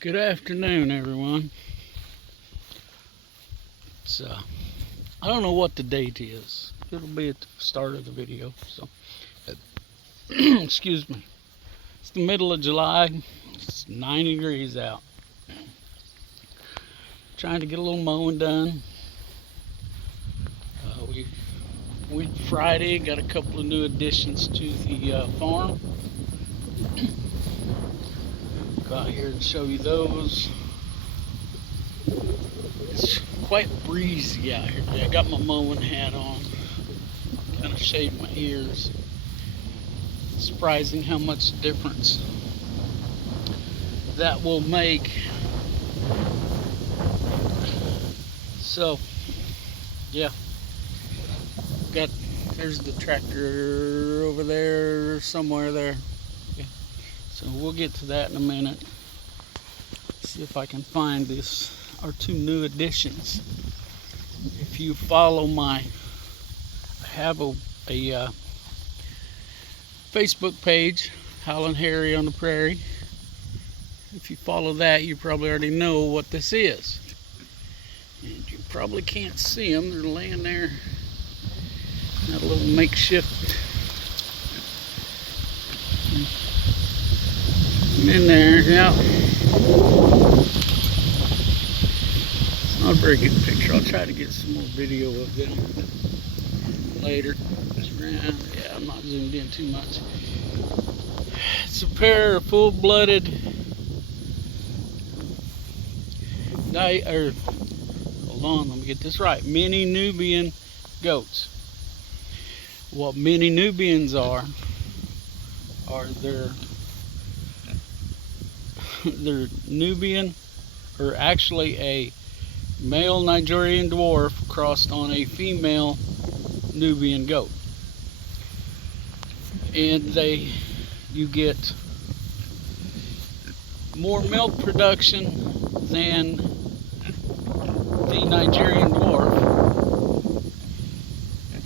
Good afternoon, everyone. It's I don't know what the date is. It'll be at the start of the video. So, excuse me. It's the middle of July. It's 90 degrees out. Trying to get a little mowing done. We went Friday. Got a couple of new additions to the farm. Go out here and show you those. It's quite breezy out here today. I got my mowing hat on. Kind of shade my ears. It's surprising how much difference that will make. So, yeah. There's the tractor over there, somewhere there. Yeah. So we'll get to that in a minute. See if I can find our two new additions. If you follow I have a Facebook page, Hal and Harry on the Prairie. If you follow that, you probably already know what this is. And you probably can't see them. They're laying there. Got a little makeshift in there. Yeah. It's not a very good picture. I'll try to get some more video of them later. Yeah, I'm not zoomed in too much. It's a pair of full-blooded hold on, let me get this right. Mini Nubian goats. What mini Nubians are they're Nubian, or actually a male Nigerian dwarf crossed on a female Nubian goat. And you get more milk production than the Nigerian dwarf,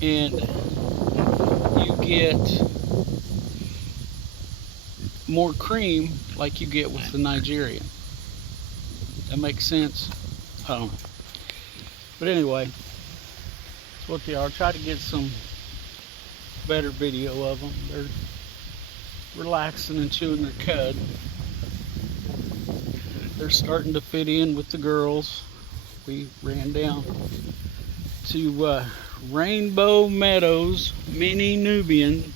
and you get more cream like you get with the Nigerian. That makes sense? I don't know. But anyway, that's what they are. Try to get some better video of them. They're relaxing and chewing their cud. They're starting to fit in with the girls. We ran down to Rainbow Meadows Mini Nubian.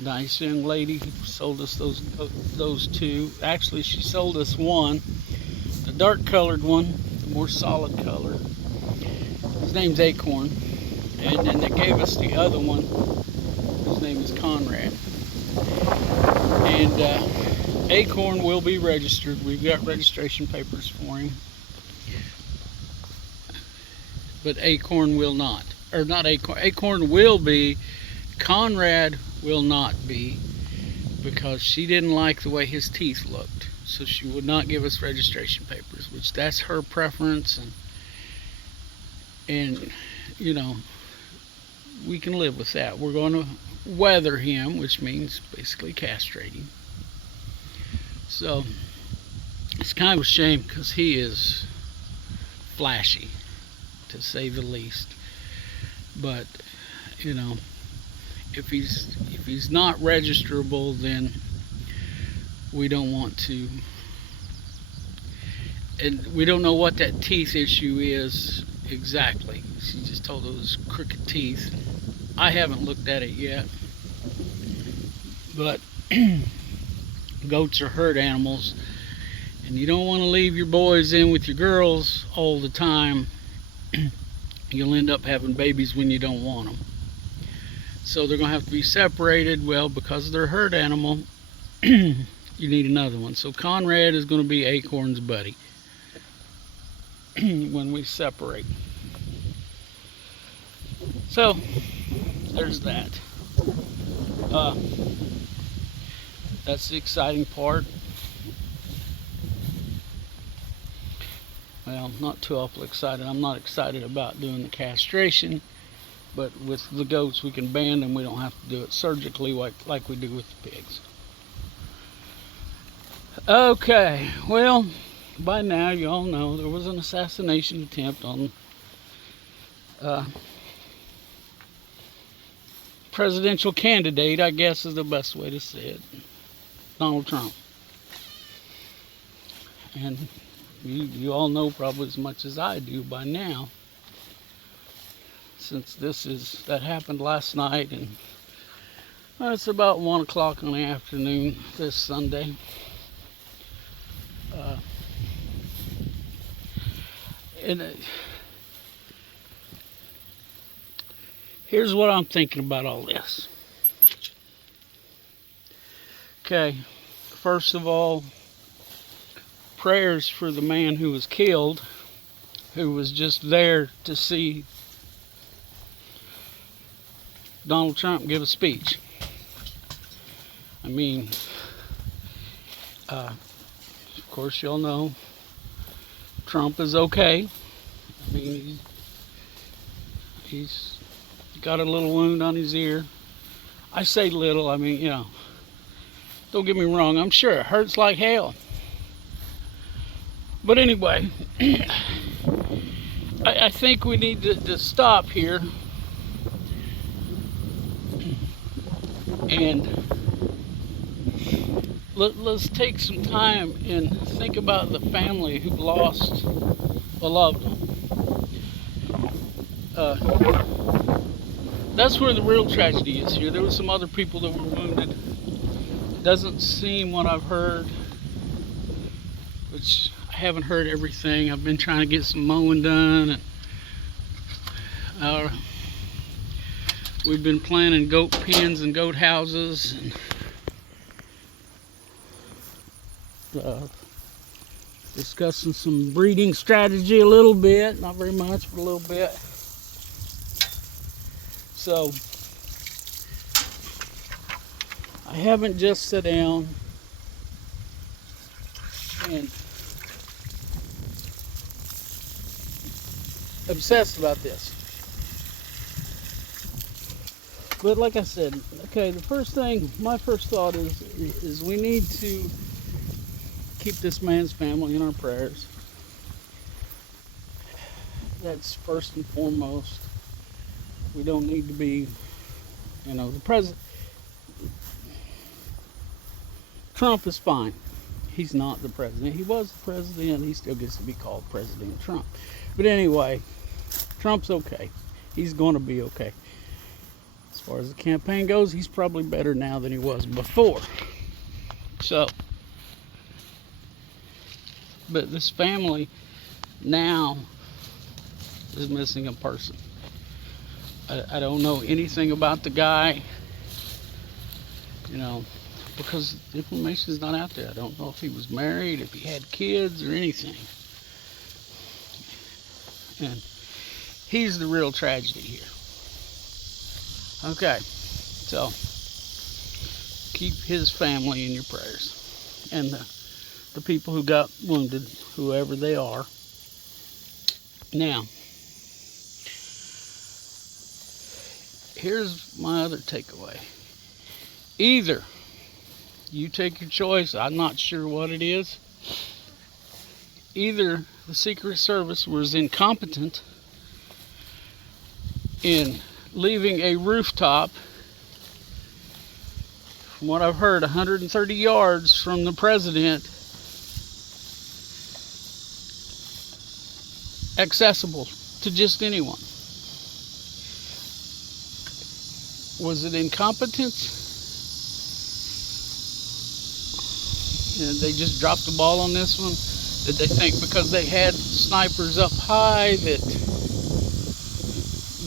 Nice young lady sold us those two. Actually, she sold us one, the dark colored one, the more solid color. His name's Acorn. And then they gave us the other one. His name is Conrad. And Acorn will be registered. We've got registration papers for him. But Acorn will not. Or not Acorn. Acorn will be. Conrad will not be, because she didn't like the way his teeth looked. So she would not give us registration papers, which that's her preference. And you know, we can live with that. We're going to weather him, which means basically castrate him. So it's kind of a shame, because he is flashy, to say the least. But you know, if he's not registerable, then we don't want to. And we don't know what that teeth issue is exactly. She just told us it was crooked teeth. I haven't looked at it yet. But goats are herd animals, and you don't want to leave your boys in with your girls all the time. You'll end up having babies when you don't want them. So they're going to have to be separated. Well, because they're a herd animal, you need another one. So Conrad is going to be Acorn's buddy when we separate. So there's that. That's the exciting part. Well, not too awful excited. I'm not excited about doing the castration. But with the goats, we can band them. We don't have to do it surgically like we do with the pigs. Okay, well, by now you all know there was an assassination attempt on uh, presidential candidate, I guess is the best way to say it, Donald Trump. And you all know probably as much as I do by now, since that happened last night, and it's about 1 o'clock in the afternoon this Sunday. And here's what I'm thinking about all this. Okay, first of all, prayers for the man who was killed, who was just there to see Donald Trump give a speech. I mean, of course, y'all know Trump is okay. I mean, he's got a little wound on his ear. I say little, I mean, don't get me wrong, I'm sure it hurts like hell. But anyway, I think we need to stop here and let's take some time and think about the family who lost a loved one. That's where the real tragedy is here. There were some other people that were wounded. It doesn't seem, what I've heard, which I haven't heard everything. I've been trying to get some mowing done, and we've been planting goat pens and goat houses, and discussing some breeding strategy a little bit, not very much, but a little bit. So I haven't just sat down and obsessed about this. But like I said, okay, my first thought is we need to keep this man's family in our prayers. That's first and foremost. We don't need to be, the president. Trump is fine. He's not the president. He was the president. He still gets to be called President Trump. But anyway, Trump's okay. He's going to be okay. As far as the campaign goes, he's probably better now than he was before. So, but this family now is missing a person. I don't know anything about the guy, because the information is not out there. I don't know if he was married, if he had kids or anything. And he's the real tragedy here. Okay, so keep his family in your prayers, and the people who got wounded, whoever they are. Now, here's my other takeaway. Either you take your choice, I'm not sure what it is. Either the Secret Service was incompetent in leaving a rooftop, from what I've heard, 130 yards from the president, accessible to just anyone. Was it incompetence? And they just dropped the ball on this one? Did they think because they had snipers up high that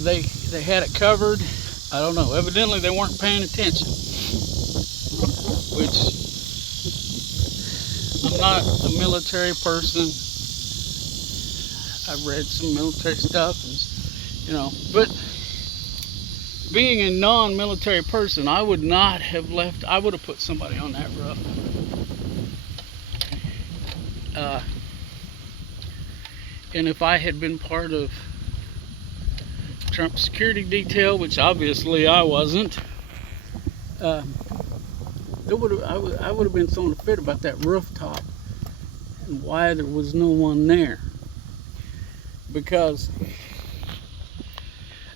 they had it covered? I don't know. Evidently they weren't paying attention. Which, I'm not a military person. I've read some military stuff, and, but being a non-military person, I would not have left. I would have put somebody on that roof. And if I had been part of Trump's security detail, which obviously I wasn't, then I would have been throwing a fit about that rooftop and why there was no one there. Because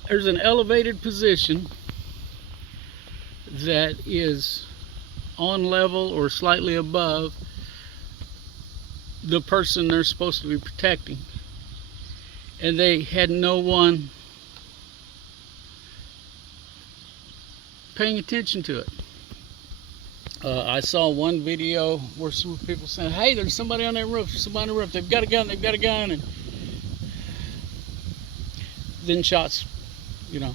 there's an elevated position that is on level or slightly above the person they're supposed to be protecting, and they had no one paying attention to it. I saw one video where some people saying, "Hey, there's somebody on that roof, somebody on the roof, they've got a gun, and then shots, you know."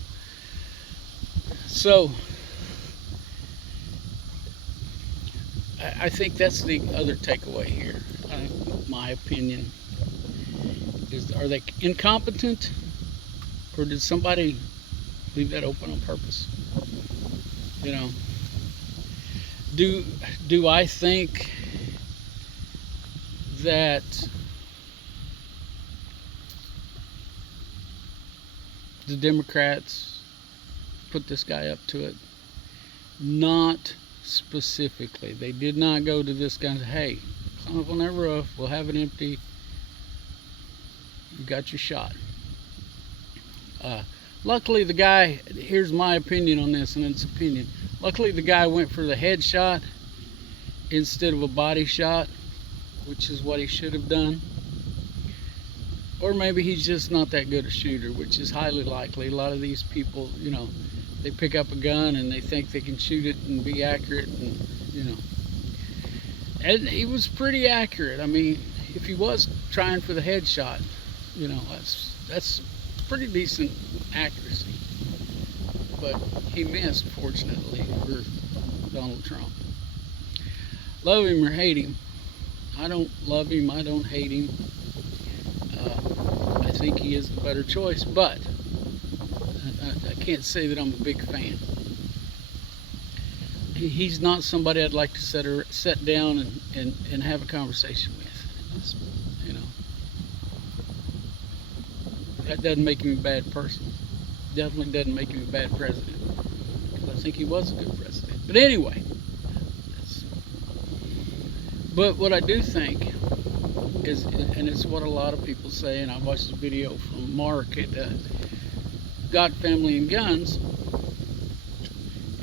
So I think that's the other takeaway here. My opinion is, are they incompetent, or did somebody leave that open on purpose? You know, do I think that the Democrats put this guy up to it? Not specifically. They did not go to this guy and say, "Hey, climb up on that roof, we'll have it empty, you got your shot." Luckily the guy, here's my opinion on this, and it's opinion, luckily the guy went for the head shot instead of a body shot, which is what he should have done. Or maybe he's just not that good a shooter, which is highly likely. A lot of these people, you know, they pick up a gun and they think they can shoot it and be accurate, and you know. And he was pretty accurate. I mean, if he was trying for the headshot, you know, that's pretty decent accuracy. But he missed, fortunately, for Donald Trump. Love him or hate him. I don't love him, I don't hate him. I think he is the better choice, but I can't say that I'm a big fan. He's not somebody I'd like to sit down and have a conversation with. You know, that doesn't make him a bad person. Definitely doesn't make him a bad president, because I think he was a good president. But anyway, but what I do think is, and it's what a lot of people say, and I watched a video from Mark at Got Family and Guns,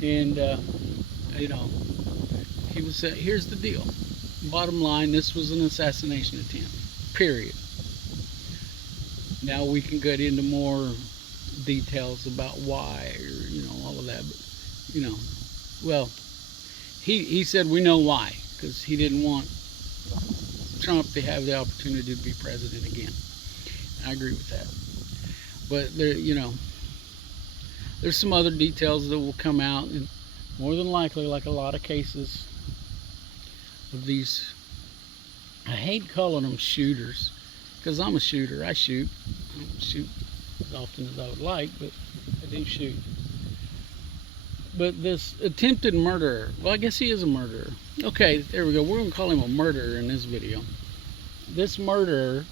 and you know, he was saying, here's the deal. Bottom line, this was an assassination attempt. Period. Now we can get into more details about why, or you know, all of that. But you know, well, he said we know why, because he didn't want Trump to have the opportunity to be president again. I agree with that. But there, you know, there's some other details that will come out, and more than likely, like a lot of cases of these, I hate calling them shooters, because I'm a shooter. I shoot. I don't shoot as often as I would like, but I do shoot. But this attempted murderer, well, I guess he is a murderer. Okay, there we go. We're going to call him a murderer in this video. This murderer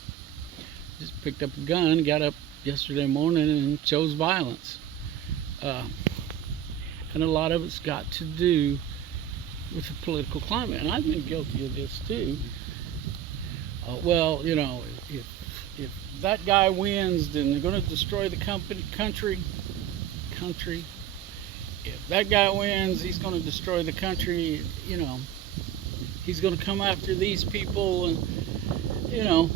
just picked up a gun, got up yesterday morning and chose violence. And a lot of it's got to do with the political climate. And I've been guilty of this too. Well, you know, if that guy wins, then they're going to destroy the country. If that guy wins, he's going to destroy the country. You know, he's going to come after these people, and you know,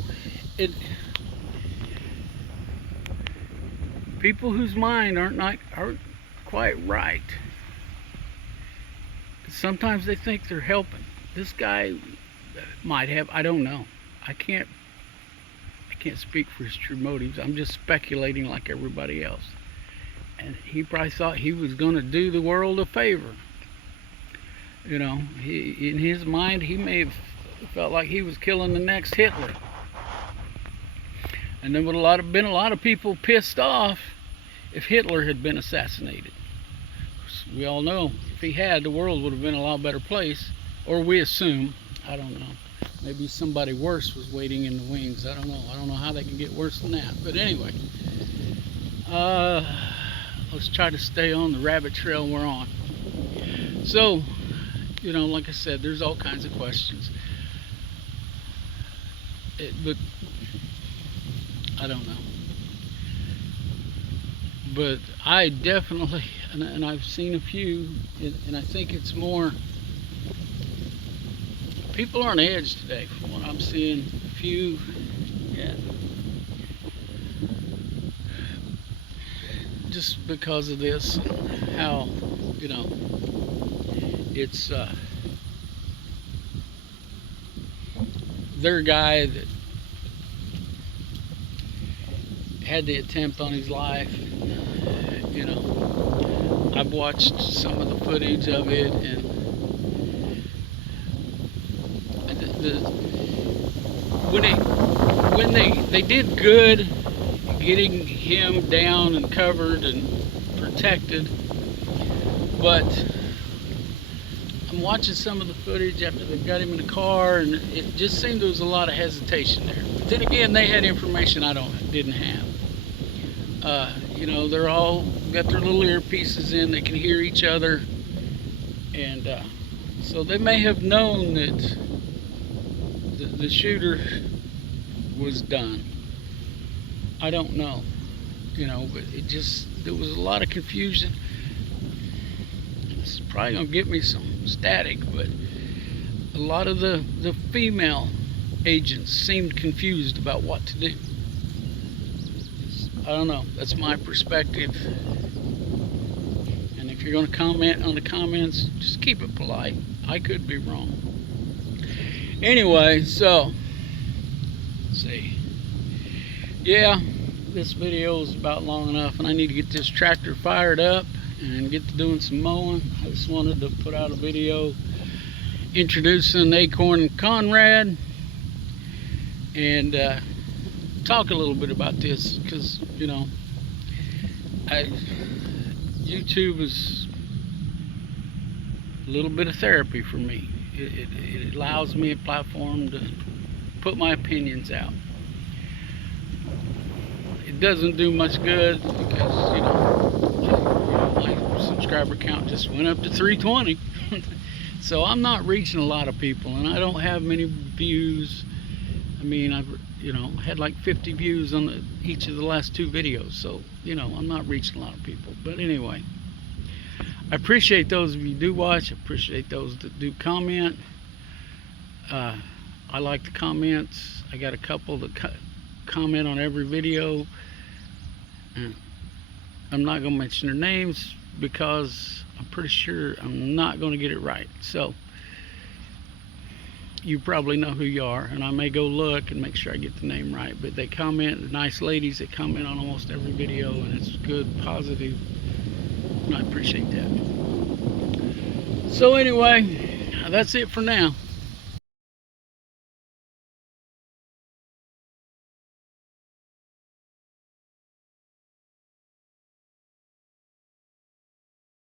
people whose mind aren't quite right. Sometimes they think they're helping. This guy might have, I don't know. I can't speak for his true motives. I'm just speculating like everybody else. And he probably thought he was going to do the world a favor. You know, in his mind, he may have felt like he was killing the next Hitler. And there would been a lot of people pissed off if Hitler had been assassinated. We all know if he had, the world would have been a lot better place. Or we assume, I don't know. Maybe somebody worse was waiting in the wings. I don't know. I don't know how they can get worse than that. But anyway, let's try to stay on the rabbit trail we're on. So, you know, like I said, there's all kinds of questions. But I don't know. But I definitely, and I've seen a few, and I think it's more, people are on edge today from what I'm seeing. A few, yeah, just because of this, how, you know, it's their guy that had the attempt on his life. You know, I've watched some of the footage of it, and when they did good getting him down and covered and protected, but I'm watching some of the footage after they got him in the car, and it just seemed there was a lot of hesitation there. But then again, they had information I didn't have. You know, they're all got their little earpieces in, they can hear each other, and so they may have known that the shooter was done. I don't know, you know, but there was a lot of confusion. It's probably gonna get me some static, but a lot of the female agents seemed confused about what to do. I don't know, that's my perspective. And if you're going to comment on the comments, just keep it polite. I could be wrong. Anyway, so, let's see. Yeah, this video is about long enough, and I need to get this tractor fired up and get to doing some mowing. I just wanted to put out a video introducing Acorn and Conrad, and talk a little bit about this, because, you know, YouTube is a little bit of therapy for me. It allows me a platform to put my opinions out. It doesn't do much good because, you know, my subscriber count just went up to 320. So I'm not reaching a lot of people, and I don't have many views. I mean, I've, you know, had like 50 views on each of the last 2 videos, so, you know, I'm not reaching a lot of people. But anyway, I appreciate those of you who do watch. I appreciate those that do comment. I like the comments. I got a couple that comment on every video. I'm not going to mention their names because I'm pretty sure I'm not going to get it right. So you probably know who you are, and I may go look and make sure I get the name right. But they comment, nice ladies that comment on almost every video, and it's good, positive, and I appreciate that. So anyway, that's it for now.